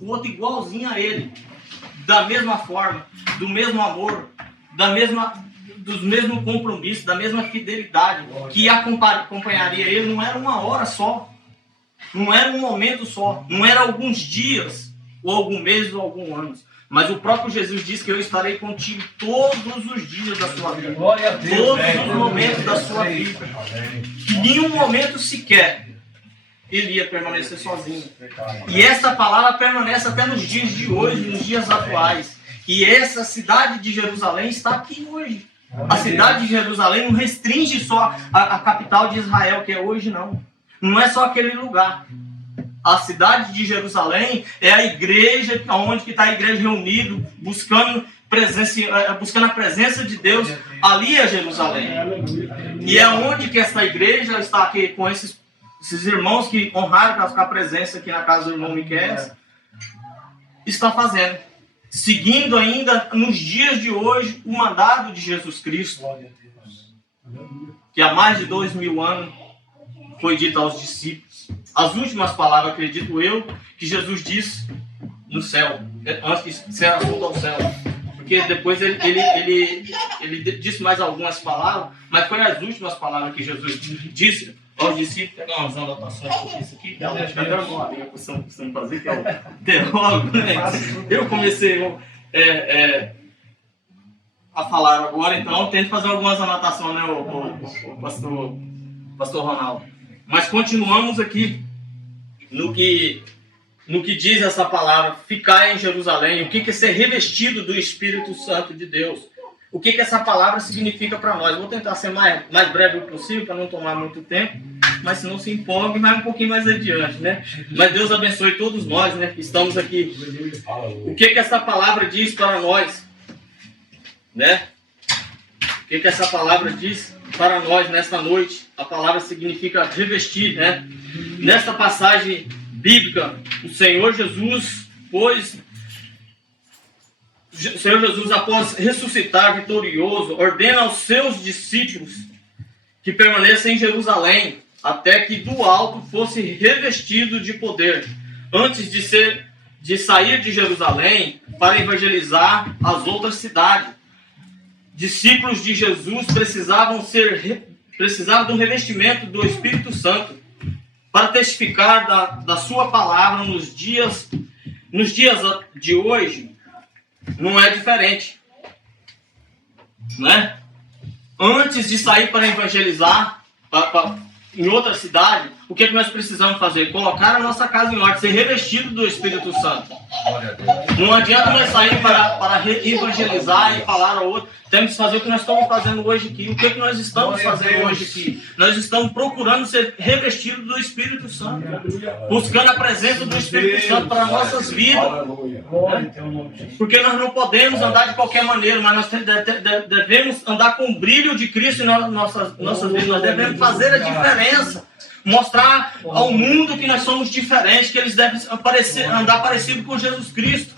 o outro igualzinho a ele, da mesma forma, do mesmo amor, dos mesmos compromissos, da mesma fidelidade, que acompanharia ele. Não era uma hora só, não era um momento só, não era alguns dias, ou algum mês, ou alguns anos. Mas o próprio Jesus disse que eu estarei contigo todos os dias da sua vida. Todos os momentos da sua vida. Em nenhum momento sequer ele ia permanecer sozinho. E essa palavra permanece até nos dias de hoje, nos dias atuais. E essa cidade de Jerusalém está aqui hoje. A cidade de Jerusalém não restringe só a capital de Israel, que é hoje, não. Não é só aquele lugar. A cidade de Jerusalém é a igreja, onde está a igreja reunida, buscando a presença de Deus. Ali é Jerusalém. E é onde que essa igreja está aqui, com esses irmãos que honraram com a presença aqui na casa do irmão Miqueias, está fazendo. Seguindo ainda, nos dias de hoje, o mandado de Jesus Cristo, que há mais de 2000 anos foi dito aos discípulos. As últimas palavras, acredito eu, que Jesus disse no céu, antes de ser assunto ao céu. Porque depois ele disse mais algumas palavras, mas foi as últimas palavras que Jesus disse aos discípulos. Pegar umas anotações que isso aqui, acho que até uma amiga costuma fazer, que é o teólogo, né? Eu comecei a falar agora, então tento fazer algumas anotações, né, o pastor Ronaldo. Mas continuamos aqui no que diz essa palavra, ficar em Jerusalém. O que é ser revestido do Espírito Santo de Deus? O que essa palavra significa para nós? Vou tentar ser mais breve possível, para não tomar muito tempo, mas se não se empolgue, vai um pouquinho mais adiante, né? Mas Deus abençoe todos nós, né, que estamos aqui. O que essa palavra diz para nós, né? O que essa palavra diz para nós nesta noite? A palavra significa revestir, né? Nesta passagem bíblica, o Senhor Jesus, após ressuscitar vitorioso, ordena aos seus discípulos que permaneçam em Jerusalém, até que do alto fosse revestido de poder, antes de sair de Jerusalém para evangelizar as outras cidades. Discípulos de Jesus precisavam do revestimento do Espírito Santo para testificar da sua palavra nos dias de hoje. Não é diferente, não é? Antes de sair para evangelizar em outra cidade, o que nós precisamos fazer? Colocar a nossa casa em ordem, ser revestido do Espírito Santo. Não adianta nós sair para evangelizar e falar ao outro. Temos que fazer o que nós estamos fazendo hoje aqui. O que nós estamos fazendo hoje aqui? Nós estamos procurando ser revestidos do Espírito Santo, buscando a presença do Espírito Santo para nossas vidas. Porque nós não podemos andar de qualquer maneira, mas nós devemos andar com o brilho de Cristo nas nossas vidas. Nós devemos fazer a diferença. Mostrar ao mundo que nós somos diferentes, que eles devem andar parecido com Jesus Cristo.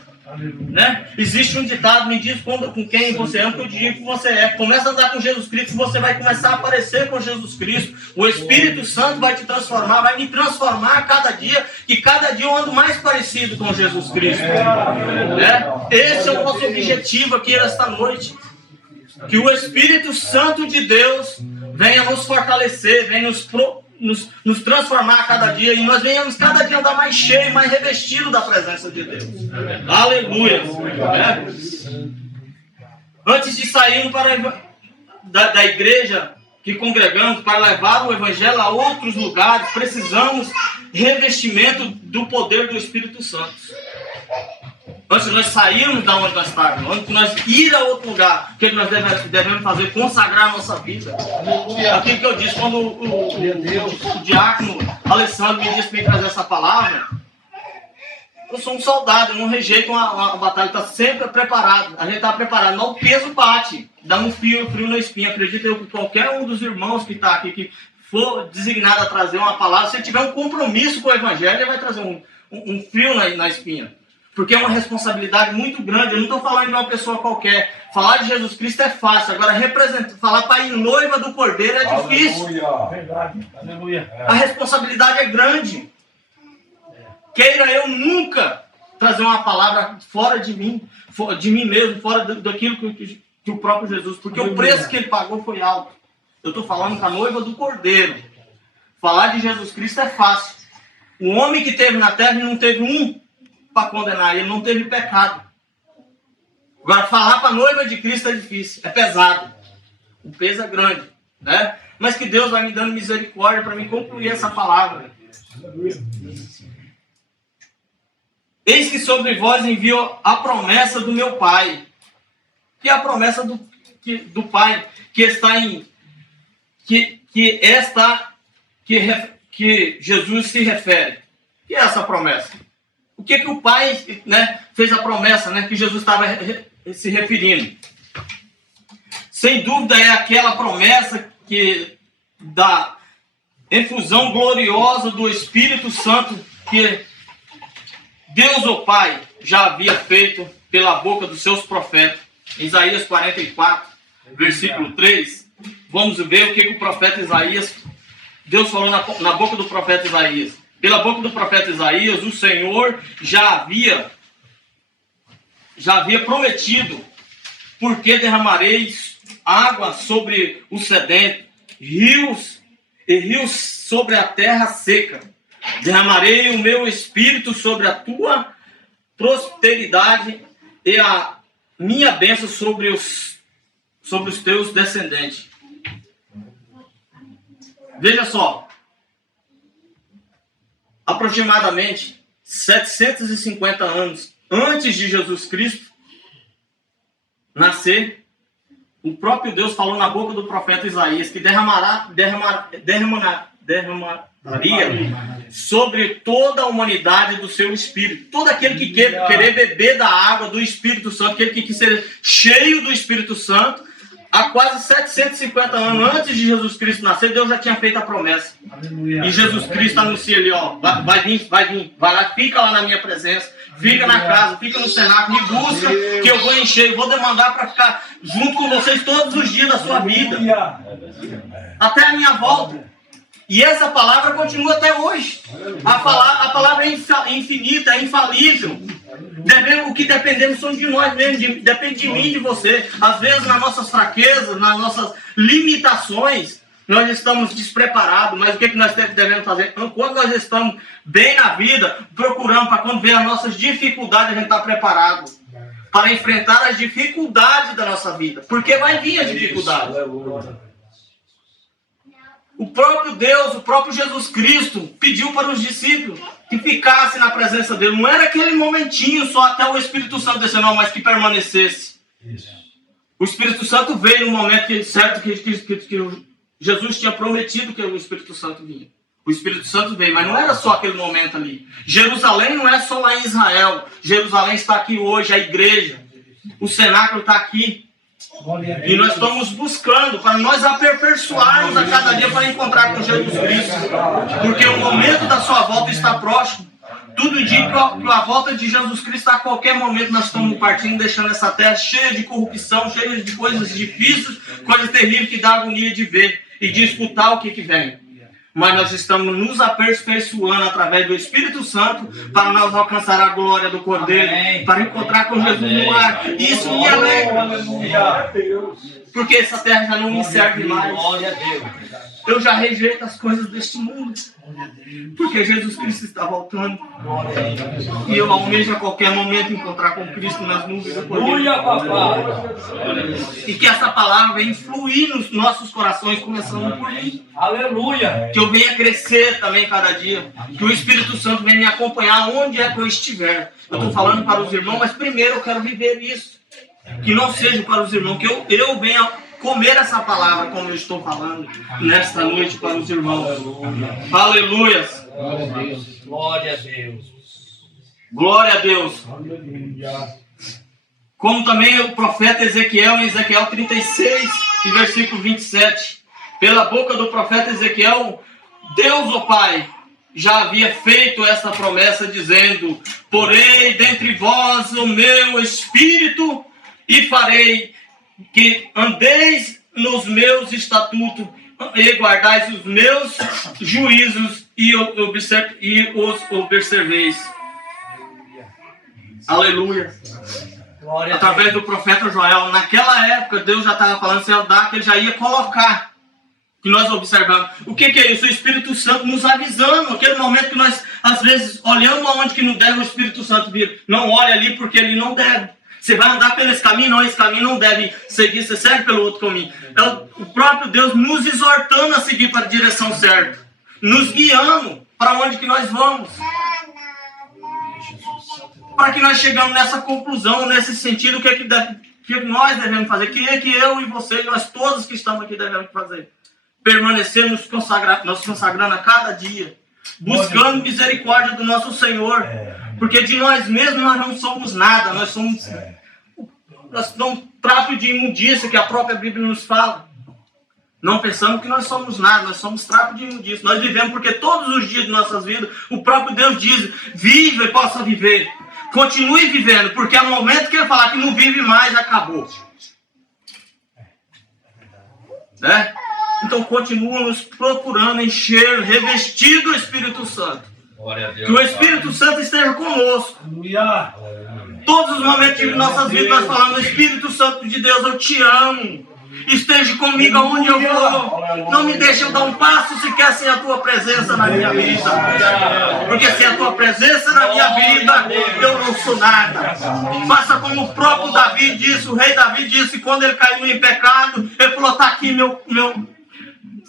Né? Existe um ditado, me diz com quem você é, que eu digo que você é. Começa a andar com Jesus Cristo, você vai começar a aparecer com Jesus Cristo. O Espírito Santo vai te transformar, vai me transformar a cada dia, e cada dia eu ando mais parecido com Jesus Cristo. Né? Esse é o nosso objetivo aqui esta noite. Que o Espírito Santo de Deus venha nos fortalecer, venha nos transformar a cada dia, e nós venhamos cada dia andar mais cheio, mais revestido da presença de Deus. Aleluia! Antes de sairmos da igreja que congregamos para levar o Evangelho a outros lugares, precisamos revestimento do poder do Espírito Santo. Antes de nós sairmos da onde nós estávamos, antes de nós ir a outro lugar, o que nós devemos fazer? Consagrar a nossa vida. Aquilo que eu disse quando o diácono Alessandro me disse para trazer essa palavra. Eu sou um soldado, eu não rejeito uma batalha, está sempre preparado. A gente está preparado, mas o peso bate, dá um frio na espinha. Acredito eu que qualquer um dos irmãos que está aqui, que for designado a trazer uma palavra, se ele tiver um compromisso com o Evangelho, ele vai trazer um frio na espinha. Porque é uma responsabilidade muito grande. Eu não estou falando de uma pessoa qualquer. Falar de Jesus Cristo é fácil. Agora, falar para ir noiva do Cordeiro é difícil. Aleluia. Verdade. Aleluia. A responsabilidade é grande. Queira eu nunca trazer uma palavra fora de mim mesmo, fora daquilo que o próprio Jesus, porque o preço que ele pagou foi alto. Eu estou falando com a noiva do Cordeiro. Falar de Jesus Cristo é fácil. O homem que teve na terra não teve um para condenar, ele não teve pecado. Agora, falar para a noiva de Cristo é difícil, é pesado. O peso é grande, né? Mas que Deus vai me dando misericórdia para me concluir essa palavra. Eis que sobre vós envio a promessa do meu Pai. Que é a promessa do Pai, que está em... que Jesus se refere. Que é essa promessa? O que o Pai, né, fez a promessa, né, que Jesus estava se referindo? Sem dúvida é aquela promessa da efusão gloriosa do Espírito Santo que Deus, o Pai, já havia feito pela boca dos seus profetas. Em Isaías 44, versículo 3, vamos ver o que o profeta Isaías, Deus falou na boca do profeta Isaías. Pela boca do profeta Isaías, o Senhor já havia prometido: porque derramareis água sobre o sedento, rios sobre a terra seca. Derramarei o meu espírito sobre a tua prosperidade e a minha bênção sobre os teus descendentes. Veja só. Aproximadamente 750 anos antes de Jesus Cristo nascer, o próprio Deus falou na boca do profeta Isaías que derramaria sobre toda a humanidade do seu Espírito. Todo aquele que querer beber da água do Espírito Santo, aquele que quer ser cheio do Espírito Santo, há quase 750 anos antes de Jesus Cristo nascer, Deus já tinha feito a promessa. Aleluia. E Jesus Cristo anuncia ali, ó, vai vir, vai lá, fica lá na minha presença, fica na casa, fica no cenáculo, me busca, que eu vou encher, eu vou demandar para ficar junto com vocês todos os dias da sua vida, até a minha volta. E essa palavra continua até hoje. A palavra é infinita, é infalível. O que dependemos são de nós mesmos, depende de mim e de você. Às vezes, nas nossas fraquezas, nas nossas limitações, nós estamos despreparados. Mas o que nós devemos fazer? Quando nós estamos bem na vida, procuramos para quando vier as nossas dificuldades, a gente está preparado para enfrentar as dificuldades da nossa vida. Porque vai vir as dificuldades. O próprio Deus, o próprio Jesus Cristo pediu para os discípulos que ficassem na presença dele. Não era aquele momentinho só até o Espírito Santo descer, não, mas que permanecesse. Isso. O Espírito Santo veio no momento que Jesus tinha prometido que o Espírito Santo vinha. O Espírito Santo veio, mas não era só aquele momento ali. Jerusalém não é só lá em Israel. Jerusalém está aqui hoje, a igreja. O cenáculo está aqui. E nós estamos buscando para nós aperfeiçoarmos a cada dia para encontrar com Jesus Cristo. Porque o momento da sua volta está próximo. Tudo indica que a volta de Jesus Cristo a qualquer momento nós estamos partindo, deixando essa terra cheia de corrupção, cheia de coisas difíceis, coisas terríveis que dá agonia de ver e de escutar o que vem. Mas nós estamos nos aperfeiçoando através do Espírito Santo para nós alcançar a glória do Cordeiro, amém, para encontrar com Jesus no ar. Isso me alegra, porque essa terra já não me serve mais. Eu já rejeito as coisas deste mundo, porque Jesus Cristo está voltando. E eu almejo a qualquer momento encontrar com Cristo nas nuvens do Cordeiro. E que essa palavra venha fluir nos nossos corações, começando por mim. Aleluia! Que eu venha crescer também cada dia. Que o Espírito Santo venha me acompanhar onde é que eu estiver. Eu estou falando para os irmãos, mas primeiro eu quero viver isso. Que não seja para os irmãos, que eu venha comer essa palavra como eu estou falando nesta noite para os irmãos. Aleluia! Glória a Deus. Glória a Deus. Como também o profeta Ezequiel, em Ezequiel 36, e versículo 27. Pela boca do profeta Ezequiel, Deus, o Pai, já havia feito essa promessa, dizendo: porei dentre vós o meu espírito e farei que andeis nos meus estatutos e guardais os meus juízos e os observeis. Aleluia. Através do profeta Joel, naquela época, Deus já estava falando que ele já ia colocar, que nós observamos. O que é isso? O Espírito Santo nos avisando, aquele momento que nós, às vezes, olhamos aonde que não deve, o Espírito Santo vir. Não olha ali porque ele não deve. Você vai andar por esse caminho, não, esse caminho não deve seguir, você segue pelo outro caminho. Então, o próprio Deus nos exortando a seguir para a direção certa, nos guiando para onde que nós vamos. Para que nós chegamos nessa conclusão, nesse sentido, o que nós devemos fazer, o que eu e você, nós todos que estamos aqui devemos fazer. Permanecer nos consagrando a cada dia, buscando misericórdia do nosso Senhor, porque de nós mesmos nós não somos nada, nós somos um trapo de imundícia que a própria Bíblia nos fala. Não pensamos que nós somos nada, nós somos trapo de imundícia. Nós vivemos porque todos os dias de nossas vidas, o próprio Deus diz, viva e possa viver. Continue vivendo, porque ao momento que ele falar que não vive mais, acabou. Né? Então continua nos procurando encher, revestir do Espírito Santo. Que o Espírito Santo esteja conosco. Todos os momentos de nossas vidas nós falamos, Espírito Santo de Deus, eu te amo. Esteja comigo aonde eu for. Não me deixe eu dar um passo sequer sem a tua presença na minha vida. Porque sem a tua presença na minha vida, eu não sou nada. Faça como o próprio Davi disse, o rei Davi disse, quando ele caiu em pecado, ele falou, está aqui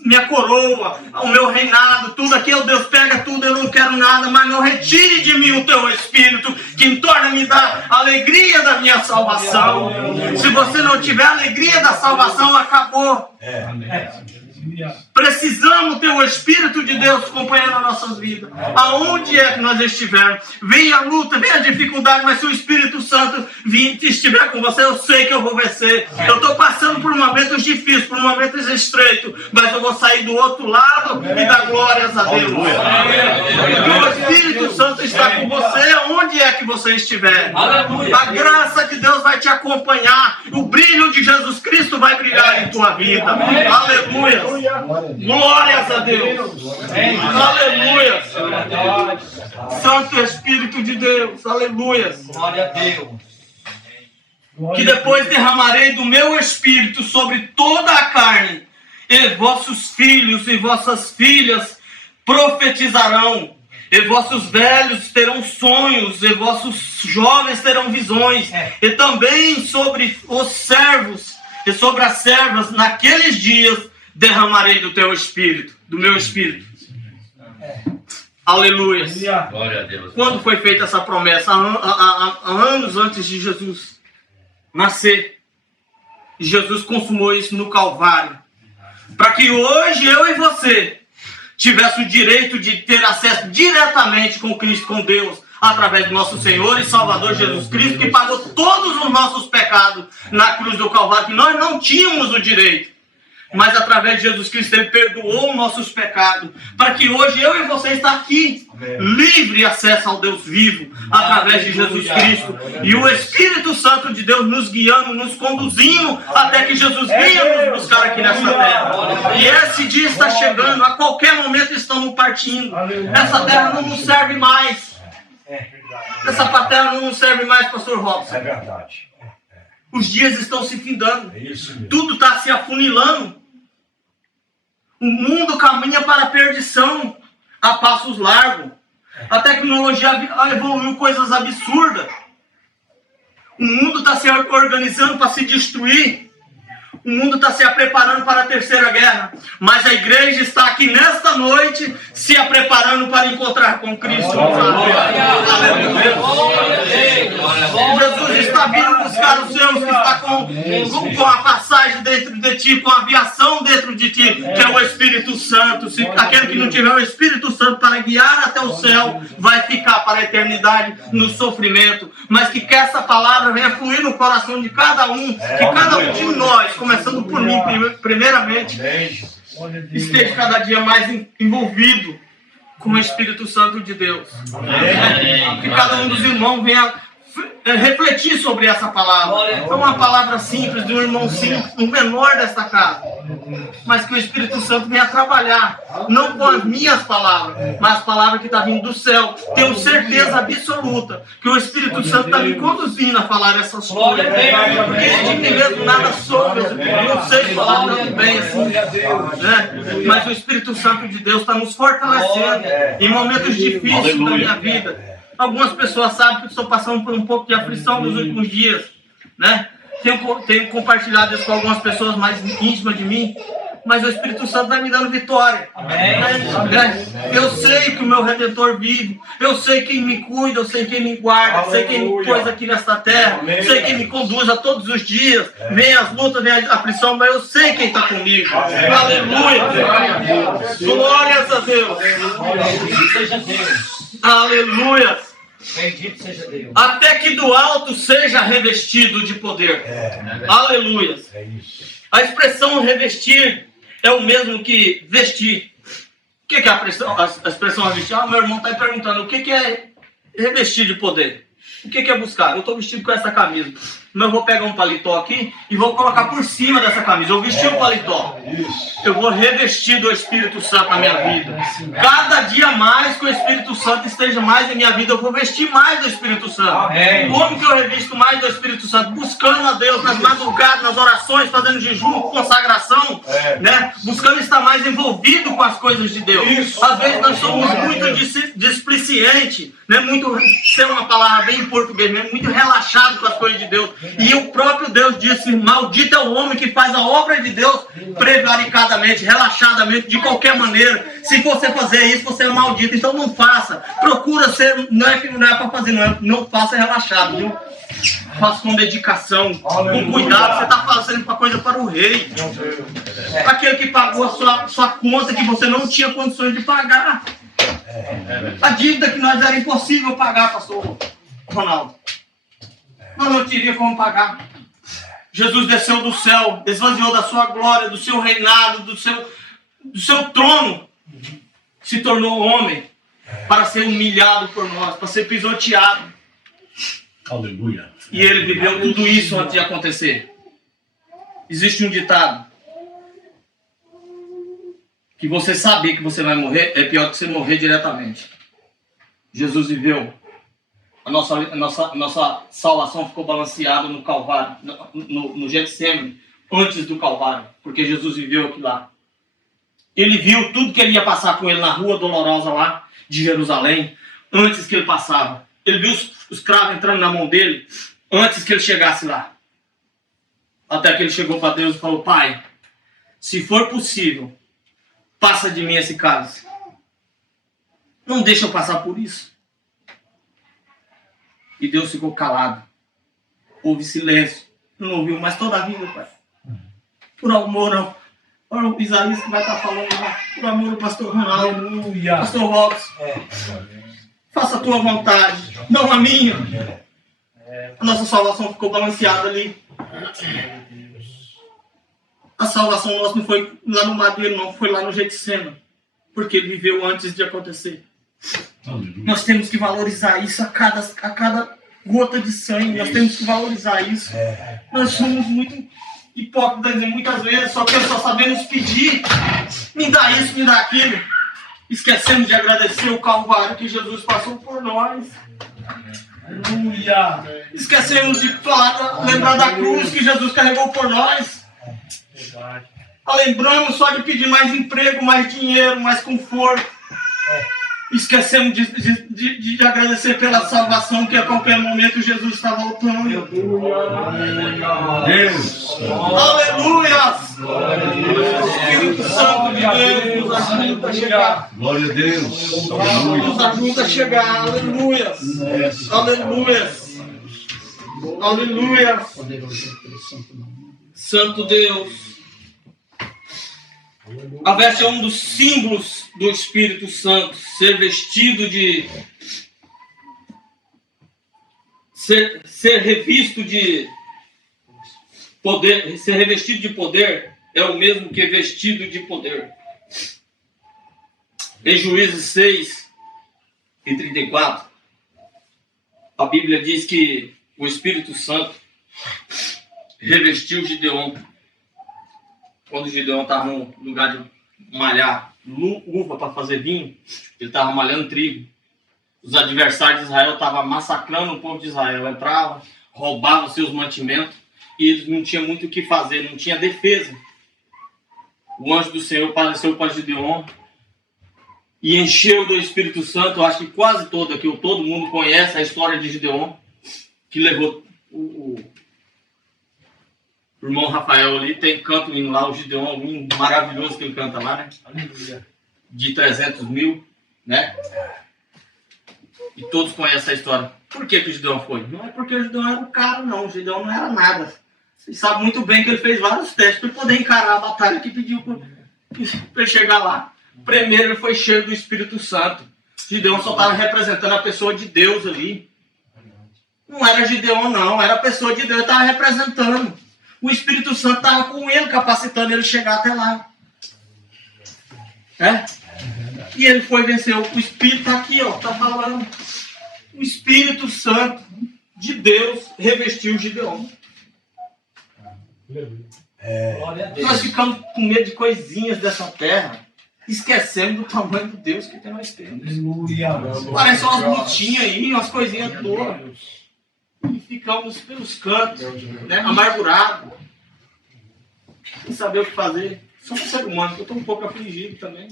minha coroa, o meu reinado, tudo aqui, Deus pega tudo, eu não quero nada, mas não retire de mim o teu Espírito, que torna-me da alegria da minha salvação. Se você não tiver a alegria da salvação, acabou. Precisamos ter o Espírito de Deus acompanhando as nossas vidas. Aonde é que nós estivermos, vem a luta, vem a dificuldade, mas se o Espírito Santo estiver com você, eu sei que eu vou vencer. Eu estou passando por momentos difíceis, por momentos estreitos, mas eu vou sair do outro lado e dar glórias a Deus. Porque o Espírito Santo está com você, aonde é que você estiver. A graça de Deus vai te acompanhar, o brilho de Jesus Cristo vai brilhar em tua vida. Aleluia. Glórias a Deus. Aleluia. Santo Espírito de Deus. Aleluia. Glória a Deus. Que depois derramarei do meu Espírito sobre toda a carne, e vossos filhos e vossas filhas profetizarão, e vossos velhos terão sonhos, e vossos jovens terão visões, e também sobre os servos e sobre as servas, naqueles dias, derramarei do teu Espírito, do meu Espírito. Aleluia. Glória a Deus. Quando foi feita essa promessa? Há anos antes de Jesus nascer. E Jesus consumou isso no Calvário. Para que hoje eu e você tivesse o direito de ter acesso diretamente com Cristo, com Deus, através do nosso Senhor e Salvador Jesus Cristo, que pagou todos os nossos pecados na cruz do Calvário, que nós não tínhamos o direito. Mas através de Jesus Cristo ele perdoou nossos pecados, para que hoje eu e você está aqui, livre acesso ao Deus vivo, através de Jesus Cristo, e o Espírito Santo de Deus nos guiando, nos conduzindo, até que Jesus venha nos buscar aqui nessa terra. E esse dia está chegando, a qualquer momento estamos partindo. Essa terra não nos serve mais. Essa terra não nos serve mais, pastor Robson. É verdade. Os dias estão se findando. É isso mesmo. Tudo está se afunilando. O mundo caminha para a perdição a passos largos. A tecnologia evoluiu coisas absurdas. O mundo está se organizando para se destruir. O mundo está se preparando para a terceira guerra. Mas a igreja está aqui nesta noite se preparando para encontrar com Cristo. Jesus está vindo buscar os seus, que está com a passagem dentro de ti, com a aviação dentro de ti, que é o Espírito Santo. Se aquele que não tiver o Espírito Santo para guiar até o céu, vai ficar para a eternidade no sofrimento. Mas que essa palavra venha fluir no coração de cada um, que cada um de nós, começando por mim primeiramente, esteja cada dia mais envolvido com o Espírito Santo de Deus. Que cada um dos irmãos venha refletir sobre essa palavra. É uma palavra simples, de um irmão simples, o menor desta casa. Mas que o Espírito Santo venha trabalhar, não com as minhas palavras, mas as palavras que estão vindo do céu. Tenho certeza absoluta que o Espírito Santo está me conduzindo a falar essas coisas. Porque de mim mesmo nada sobre, eu não sei falar tão bem assim. Né? Mas o Espírito Santo de Deus está nos fortalecendo em momentos difíceis da minha vida. Algumas pessoas sabem que estou passando por um pouco de aflição nos últimos dias, né? Tenho compartilhado isso com algumas pessoas mais íntimas de mim, mas o Espírito Santo vai me dando vitória. Eu sei que o meu Redentor vive, eu sei quem me cuida, eu sei quem me guarda, sei quem me pôs aqui nesta terra, sei quem me conduz a todos os dias. Vem as lutas, vem a aflição, mas eu sei quem está comigo. Aleluia! Glórias a Deus! Aleluia! Bendito seja Deus. Até que do alto seja revestido de poder. Aleluia. A expressão revestir é o mesmo que vestir. O que é a expressão revestir? Meu irmão está aí perguntando, o que é revestir de poder? O que é buscar? Eu estou vestido com essa camisa. Mas eu vou pegar um paletó aqui e vou colocar por cima dessa camisa. Eu vesti o paletó. Eu vou revestir do Espírito Santo na minha vida. Cada dia mais que o Espírito Santo esteja mais em minha vida, eu vou vestir mais do Espírito Santo. Como que eu revisto mais do Espírito Santo? Buscando a Deus nas madrugadas, nas orações, fazendo jejum, consagração, né? Buscando estar mais envolvido com as coisas de Deus. Às vezes nós somos muito displicentes, né? Muito, ser uma palavra bem em português mesmo, muito relaxado com as coisas de Deus. E o próprio Deus disse, maldito é o homem que faz a obra de Deus prevaricadamente, relaxadamente, de qualquer maneira. Se você fazer isso, você é maldito. Então não faça. Procura ser, não é para fazer, não faça relaxado, viu? Faça com dedicação, com cuidado. Você está fazendo uma coisa para o rei. Aquele que pagou a sua conta que você não tinha condições de pagar. A dívida que nós era impossível pagar, pastor Ronaldo. Nós não teria como pagar. Jesus desceu do céu, esvaziou da sua glória, do seu reinado, do seu trono. Se tornou homem para ser humilhado por nós, para ser pisoteado. Aleluia. E ele viveu tudo isso antes de acontecer. Existe um ditado que você saber que você vai morrer é pior que você morrer diretamente. Jesus viveu. A nossa salvação ficou balanceada no Calvário, no Getsemane, antes do Calvário, porque Jesus viveu aqui lá. Ele viu tudo que ele ia passar com ele na rua dolorosa lá de Jerusalém, antes que ele passava. Ele viu os cravos entrando na mão dele, antes que ele chegasse lá. Até que ele chegou para Deus e falou, Pai, se for possível, passa de mim esse cálice. Não deixa eu passar por isso. E Deus ficou calado. Houve silêncio. Não ouviu mais toda a vida, Pai. Por amor, olha o Isaías que vai estar falando lá. Por amor, pastor Ronaldo. Aleluia. Pastor Robson. Faça a tua vontade, não a minha. A nossa salvação ficou balanceada ali. A salvação nossa não foi lá no madeiro, não. Foi lá no Getsemane. Porque ele viveu antes de acontecer. Nós temos que valorizar isso a cada gota de sangue. Nós temos que valorizar isso. Nós somos muito hipócritas e muitas vezes só sabemos pedir. Me dá isso, me dá aquilo. Esquecemos de agradecer o Calvário que Jesus passou por nós. Aleluia. Esquecemos de lembrar da cruz que Jesus carregou por nós. Lembramos só de pedir mais emprego, mais dinheiro, mais conforto. Esquecemos de agradecer pela salvação que a qualquer momento Jesus está voltando. Deus. Aleluia! Espírito Santo de Deus nos ajuda a chegar. Glória a Deus. Aleluia. Nos ajuda a chegar. Aleluia. Aleluia. Aleluia. Santo Deus. A veste é um dos símbolos do Espírito Santo, ser vestido de... Ser revisto de poder, ser revestido de poder é o mesmo que vestido de poder. Em Juízes 6 e 34, a Bíblia diz que o Espírito Santo revestiu Gideon. Quando Gideon estava no lugar de malhar uva para fazer vinho, ele estava malhando trigo. Os adversários de Israel estavam massacrando o povo de Israel. Entravam, roubavam seus mantimentos e eles não tinham muito o que fazer, não tinha defesa. O anjo do Senhor apareceu para Gideon e encheu do Espírito Santo. Eu acho que quase todo mundo conhece a história de Gideon, que levou o irmão Rafael ali, tem canto hino lá, o Gideon, um hino maravilhoso que ele canta lá, né? Aleluia. De 300 mil, né? E todos conhecem a história. Por que o Gideon foi? Não é porque o Gideon era um cara, não. O Gideon não era nada. Você sabe muito bem que ele fez vários testes para poder encarar a batalha que pediu para ele chegar lá. Primeiro ele foi cheio do Espírito Santo. Gideon só estava representando a pessoa de Deus ali. Não era Gideon, não. Era a pessoa de Deus, estava representando. O Espírito Santo estava com ele, capacitando ele a chegar até lá. É? E ele foi vencer. O Espírito está aqui, ó, está falando. O Espírito Santo de Deus revestiu Gideon. Nós ficamos com medo de coisinhas dessa terra, esquecendo do tamanho de Deus que nós temos. Parece umas lutinhas aí, umas coisinhas todas. E ficamos pelos cantos, né, amargurados, sem saber o que fazer. Somos um ser humano, eu estou um pouco afligido também.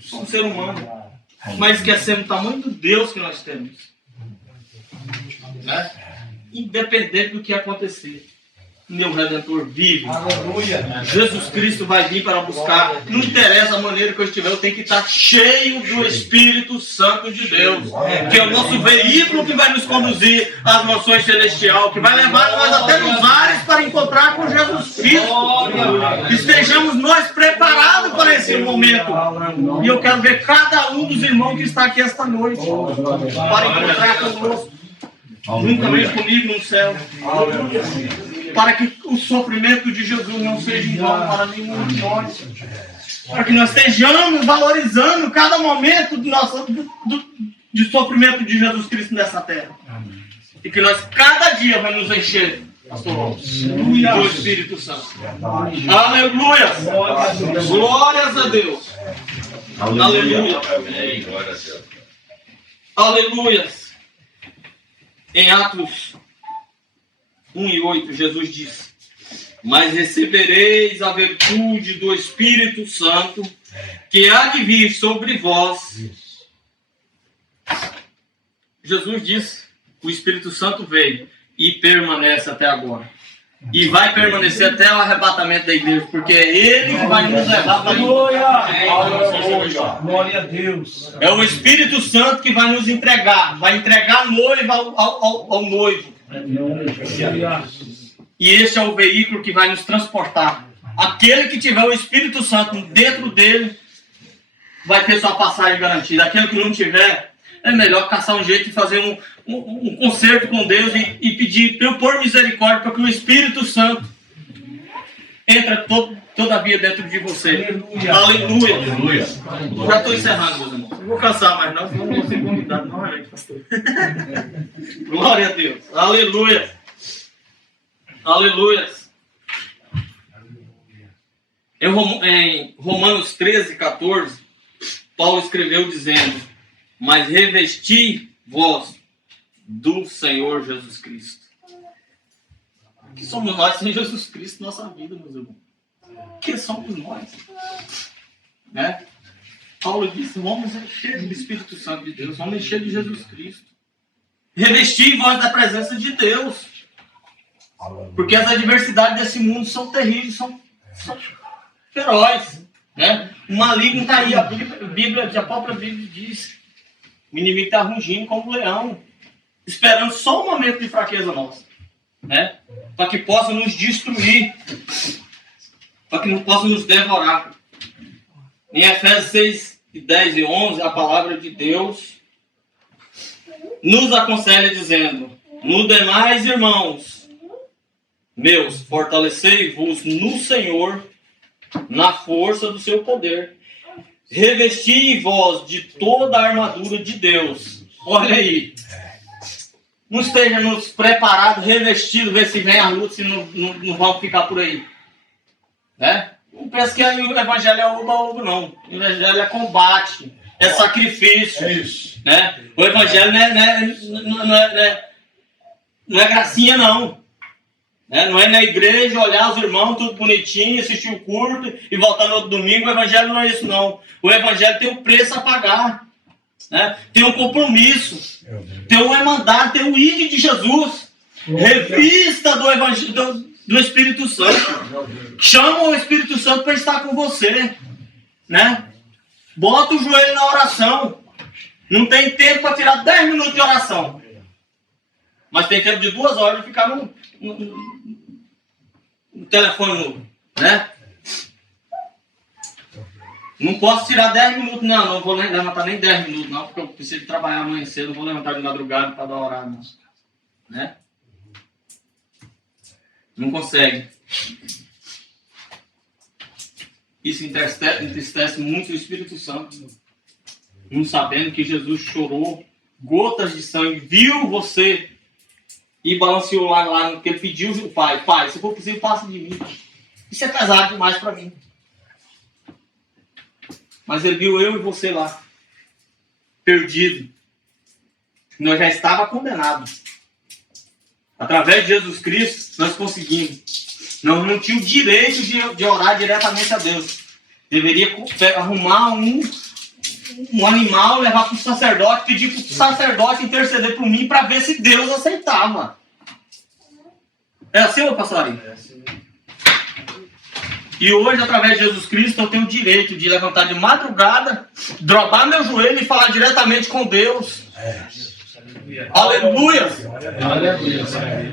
Somos um ser humano. Mas esquecemos o tamanho do Deus que nós temos. Né? Independente do que acontecer. Meu Redentor vive. Aleluia. Jesus Cristo vai vir para buscar. Não interessa a maneira que eu estiver, eu tenho que estar cheio do Espírito Santo de Deus. Que é o nosso veículo que vai nos conduzir às mansões celestiais, que vai levar nós até nos ares para encontrar com Jesus Cristo. Estejamos nós preparados para esse momento. E eu quero ver cada um dos irmãos que está aqui esta noite para encontrar conosco, juntamente comigo no céu. Para que o sofrimento de Jesus não seja em vão para nenhum de nós. Para que nós estejamos valorizando cada momento de sofrimento de Jesus Cristo nessa terra. E que nós cada dia vai nos encher, pastor, do Espírito Santo. Aleluia! Glórias a Deus! Aleluia! Aleluia! Em Atos 1:8, Jesus diz: mas recebereis a virtude do Espírito Santo, que há de vir sobre vós. Jesus disse, o Espírito Santo veio e permanece até agora. E vai permanecer até o arrebatamento da igreja, porque é Ele que vai nos levar para a igreja. Glória a Deus. É o Espírito Santo que vai nos entregar, vai entregar a noiva ao noivo. E esse é o veículo que vai nos transportar. Aquele que tiver o Espírito Santo dentro dele vai ter sua passagem garantida. Aquele que não tiver, é melhor caçar um jeito de fazer um concerto com Deus e pedir por misericórdia para que o Espírito Santo entre todavia dentro de você. Aleluia. Aleluia. Já estou encerrando, meus irmãos. Não vou cansar mais não, senão vou ser convidado novamente, pastor. Glória a Deus. Aleluia. Aleluia. Em Romanos 13:14, Paulo escreveu dizendo: mas revesti vós do Senhor Jesus Cristo. Que somos nós sem Jesus Cristo na nossa vida, meus irmãos? Que somos nós? Né? Paulo disse: vamos encher do Espírito Santo de Deus, vamos encher de Jesus Cristo. Revestir vós da presença de Deus. Porque as adversidades desse mundo são terríveis, são ferozes. Né? O maligno está aí, a própria Bíblia diz: o inimigo está rugindo como um leão, esperando só um momento de fraqueza nossa, né? Para que possa nos destruir, para que não possa nos devorar. Em Efésios 6:10-11, a palavra de Deus nos aconselha dizendo: no demais, irmãos meus, fortalecei-vos no Senhor, na força do seu poder. Revesti vós de toda a armadura de Deus. Olha aí. não esteja nos preparados, revestidos, ver se vem a luta, se não vão ficar por aí. Né? Não pensa que o evangelho é oba-oba, não. O evangelho é combate, é sacrifício. É isso. Né? O evangelho não é gracinha, não. Né? Não é na igreja olhar os irmãos tudo bonitinho, assistir o culto e voltar no outro domingo. O evangelho não é isso, não. O evangelho tem um preço a pagar. Né? Tem um compromisso. Tem uma irmandade, tem um ID de Jesus. Revista do evangelho do Espírito Santo. Chama o Espírito Santo para estar com você. Né? Bota o joelho na oração. Não tem tempo para tirar 10 minutos de oração. Mas tem tempo de 2 horas de ficar no telefone, né? Não posso tirar 10 minutos, não vou levantar nem 10 minutos, não, porque eu preciso trabalhar amanhã cedo, não vou levantar de madrugada para dar horário, não. Né? Não consegue. Isso entristece muito o Espírito Santo. Não sabendo que Jesus chorou gotas de sangue, viu você e balanceou lá no que ele pediu ao Pai. Pai, se for possível, passa de mim. Isso é pesado demais para mim. Mas ele viu eu e você lá, perdido. Nós já estávamos condenados. Através de Jesus Cristo, nós conseguimos. Nós não tínhamos o direito de orar diretamente a Deus. Deveria arrumar um animal, levar para o sacerdote, pedir para o sacerdote interceder por mim para ver se Deus aceitava. É assim, meu passarinho? É assim. E hoje, através de Jesus Cristo, eu tenho o direito de levantar de madrugada, dropar meu joelho e falar diretamente com Deus. Aleluia!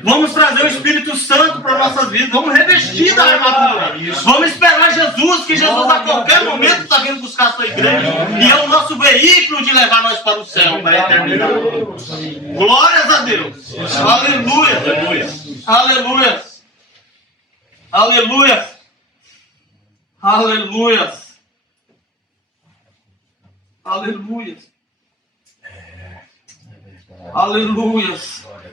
Vamos trazer o Espírito Santo para nossas vidas. Vamos revestir da armadura. Vamos esperar Jesus, que Jesus a qualquer momento está vindo buscar a sua igreja. E é o nosso veículo de levar nós para o céu, para a eternidade. Glórias a Deus! Aleluia! Aleluia! Aleluia! Aleluia! Aleluia! Aleluia!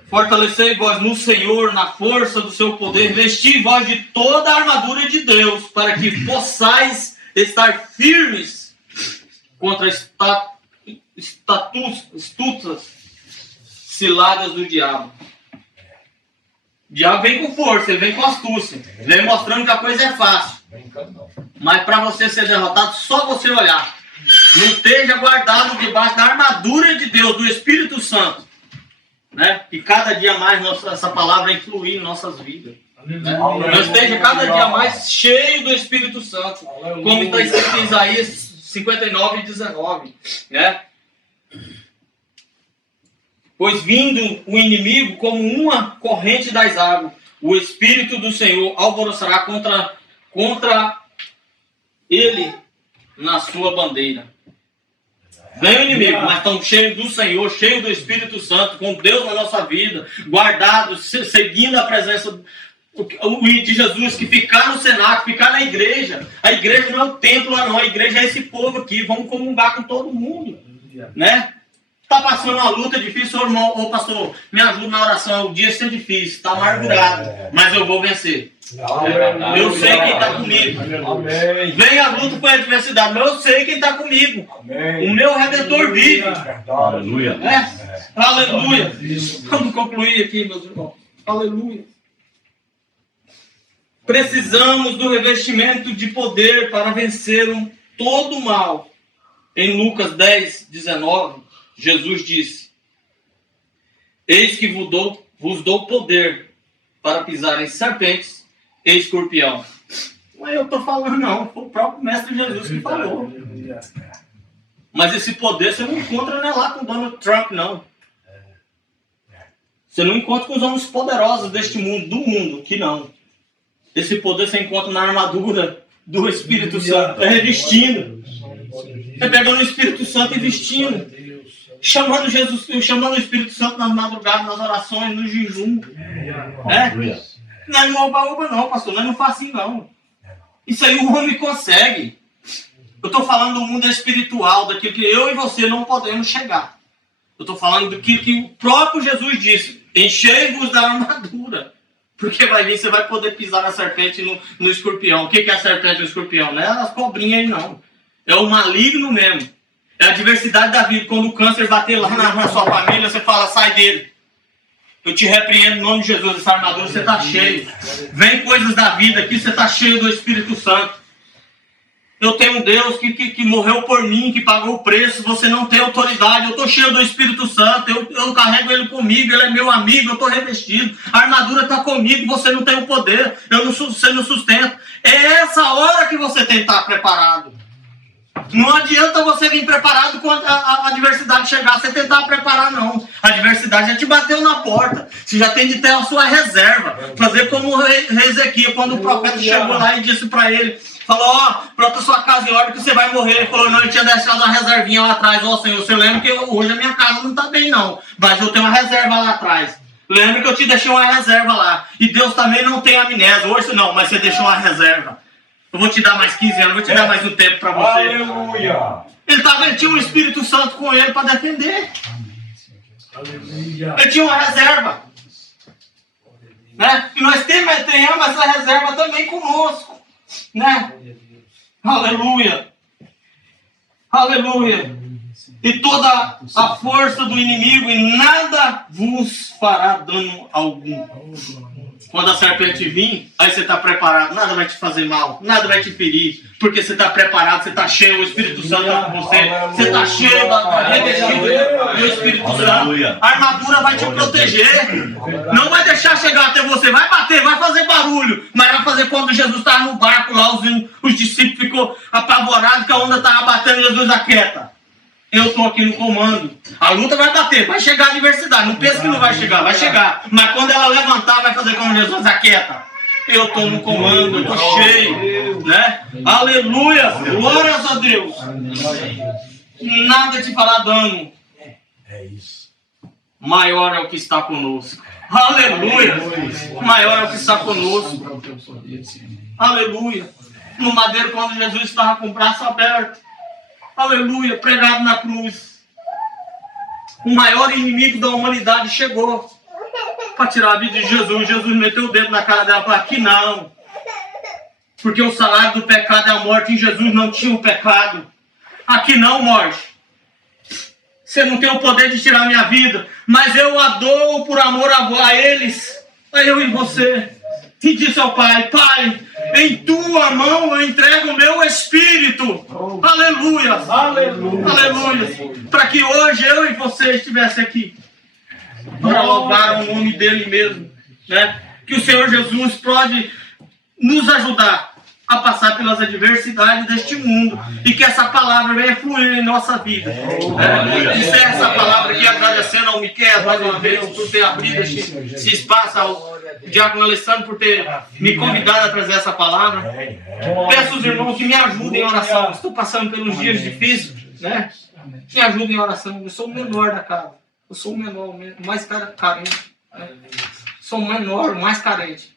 Fortalecei vós no Senhor, na força do seu poder, vesti vós de toda a armadura de Deus, para que possais estar firmes contra astutas ciladas do diabo. O diabo vem com força, ele vem com astúcia, ele vem mostrando que a coisa é fácil. Mas para você ser derrotado, só você olhar. Não esteja guardado debaixo da armadura de Deus, do Espírito Santo. Né? E cada dia mais essa palavra influir em nossas vidas. Né? Não esteja cada dia mais cheio do Espírito Santo. Como está escrito em Isaías 59 e 19. Né? Pois vindo o inimigo como uma corrente das águas, o Espírito do Senhor alvoroçará contra ele na sua bandeira. Vem o inimigo, mas estão cheios do Senhor, cheios do Espírito Santo, com Deus na nossa vida, guardados, seguindo a presença de Jesus, que ficar no cenáculo, ficar na igreja. A igreja não é o templo lá não, a igreja é esse povo aqui, vamos comungar com todo mundo. Né? Está passando uma luta difícil, irmão, ô pastor, me ajuda na oração, o dia está difícil, está amargurado, mas eu vou vencer. Eu sei quem está comigo. Vem a luta com a adversidade, mas eu sei quem está comigo. O meu Redentor vive. Aleluia. Aleluia. Vamos concluir aqui, meus irmãos. Aleluia. Precisamos do revestimento de poder para vencer todo o mal. Em Lucas 10, 19, Jesus disse: eis que vos dou poder para pisar em serpentes e escorpião. Não é eu que estou falando, não. Foi o próprio Mestre Jesus que falou. Mas esse poder você não encontra né, lá com Donald Trump, não. Você não encontra com os homens poderosos deste mundo, do mundo, que não. Esse poder você encontra na armadura do Espírito Santo. É revestindo. É pegando o Espírito Santo e vestindo. Chamando Jesus, chamando o Espírito Santo nas madrugadas, nas orações, no jejum. Não é oba-oba não, pastor. Não é facinho não. Isso aí o homem consegue. Eu estou falando do mundo espiritual, daquilo que eu e você não podemos chegar. Eu estou falando do que o próprio Jesus disse. Enchei-vos da armadura. Porque vai vir, você vai poder pisar na serpente e no escorpião. O que é a serpente e o escorpião? Não é as cobrinhas aí, não. É o maligno mesmo. É a adversidade da vida. Quando o câncer bater lá na sua família, você fala, sai dele. Eu te repreendo em nome de Jesus, essa armadura, você está cheio. Vem coisas da vida aqui, você está cheio do Espírito Santo. Eu tenho um Deus que morreu por mim, que pagou o preço, você não tem autoridade. Eu estou cheio do Espírito Santo, eu carrego ele comigo, ele é meu amigo, eu estou revestido. A armadura está comigo, você não tem o poder, você não sustenta. É essa hora que você tem que estar preparado. Não adianta você vir preparado quando a adversidade chegar, você tentar preparar, não. A adversidade já te bateu na porta. Você já tem de ter a sua reserva. Fazer como o rei Ezequiel, quando o profeta chegou lá e disse para ele, falou, ó, pronto, sua casa em ordem que você vai morrer. Ele falou, não, ele tinha deixado uma reservinha lá atrás. Ó, Senhor, você lembra que hoje a minha casa não está bem, não. Mas eu tenho uma reserva lá atrás. Lembra que eu te deixei uma reserva lá. E Deus também não tem amnésia. Hoje não, mas você deixou uma reserva. Eu vou te dar mais 15 anos, vou te dar mais um tempo para você. Aleluia. Ele tinha um Espírito Santo com ele para defender. Aleluia. Ele tinha uma reserva. Né? E nós tenhamos essa reserva também conosco. Né? Aleluia. Aleluia. E toda a força do inimigo, e nada vos fará dano algum. Quando a serpente vir, aí você está preparado, nada vai te fazer mal, nada vai te ferir, porque você está preparado, você está cheio, o Espírito Santo está com você, você está cheio, revestido do Espírito Santo, a armadura vai te proteger, não vai deixar chegar até você, vai bater, vai fazer barulho, mas vai fazer quando Jesus estava no barco lá, os discípulos ficou apavorados que a onda estava batendo, Jesus aquieta. Eu estou aqui no comando. A luta vai bater, vai chegar a adversidade. Não pensa que não vai chegar, vai chegar. Mas quando ela levantar, vai fazer como Jesus, aquieta. Eu estou no comando, eu estou cheio. Né? Aleluia! Glórias a Deus. Nada te fará dano. É isso. Maior é o que está conosco. Aleluia! Maior é o que está conosco. Aleluia! No madeiro, quando Jesus estava com o braço aberto. Aleluia, pregado na cruz. O maior inimigo da humanidade chegou para tirar a vida de Jesus. Jesus meteu o dedo na cara dela e falou, aqui não. Porque o salário do pecado é a morte. Em Jesus não tinha o pecado. Aqui não, morte. Você não tem o poder de tirar a minha vida. Mas eu a dou por amor a eles. A eu e você. E disse ao Pai, Pai, em tua mão eu entrego o meu espírito. Aleluia. Aleluia. Aleluia. Para que hoje eu e você estivesse aqui. Para louvar o nome dele mesmo. Né? Que o Senhor Jesus pode nos ajudar a passar pelas adversidades deste mundo. E que essa palavra venha fluir em nossa vida. Encerra essa palavra aqui agradecendo ao Miquel mais uma vez por ter abrido esse espaço, ao Diácono Alessandro por ter me convidado a trazer essa palavra. Peço aos irmãos que me ajudem em oração. Estou passando pelos dias difíceis, né? Me ajudem em oração. Eu sou o menor da casa. Eu sou o menor, o mais carente. Né? Sou o menor, o mais carente.